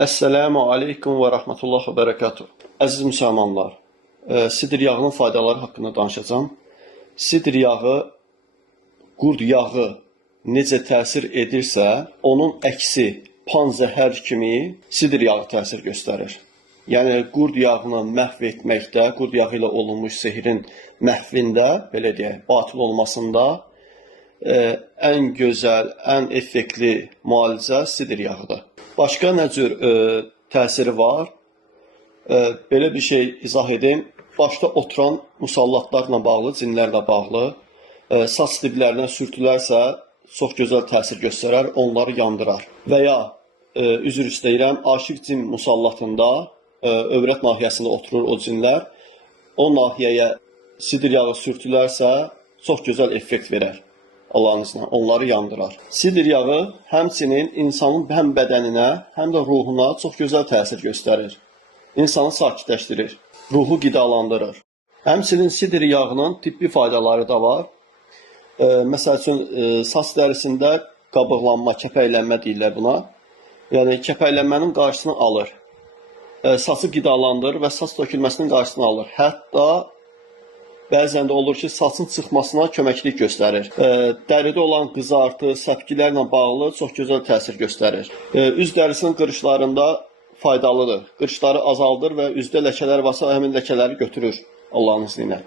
Əssəlamu aleykum və rəhmətullah və bərəkatuh. Əziz müsəlmanlar, sidr yağının faydaları haqqında danışacağım. Sidr yağı, qurd yağı necə təsir edirsə, onun əksi panzəhər kimi sidr yağı təsir göstərir. Yəni, qurd yağını məhv etməkdə, qurd yağı ilə olunmuş sehrin məhvində, belə deyək, batıl olmasında ən gözəl, ən effektli müalicə sidr yağıdır. Başqa nə cür təsiri var? Belə bir şey izah edeyim. Başda oturan musallatlarla bağlı, cinlərlə bağlı, saç diblərinə sürtülərsə çox gözəl təsir göstərər, onları yandırar. Və ya, üzr istəyirəm, aşiq cin musallatında, övrət nahiyəsində oturur o cinlər, o nahiyəyə sidr yağı sürtülərsə çox gözəl effekt verər. Allah'ın izniyle onları yandırar. Sidr yağı həmçinin insanın həm bədəninə, həm də ruhuna çox gözəl təsir göstərir. İnsanı sakitləşdirir, ruhu qidalandırır. Həmçinin sidr yağının tibbi faydaları da var. Məsəl üçün, saç dərisində qabıqlanma, kəpəklənmə deyirlər buna. Yəni, kəpəklənmənin qarşısını alır. Saçı qidalandırır və saç tökülməsinin qarşısını alır. Hətta bəzən də olur ki, saçın çıxmasına köməklik göstərir. Dəridə olan qızartı, səpkilərlə bağlı çox gözəl təsir göstərir. Üz dərisinin qırışlarında faydalıdır. Qırışları azaldır və üzdə ləkələr varsa həmin ləkələri götürür Allah'ın izniyle.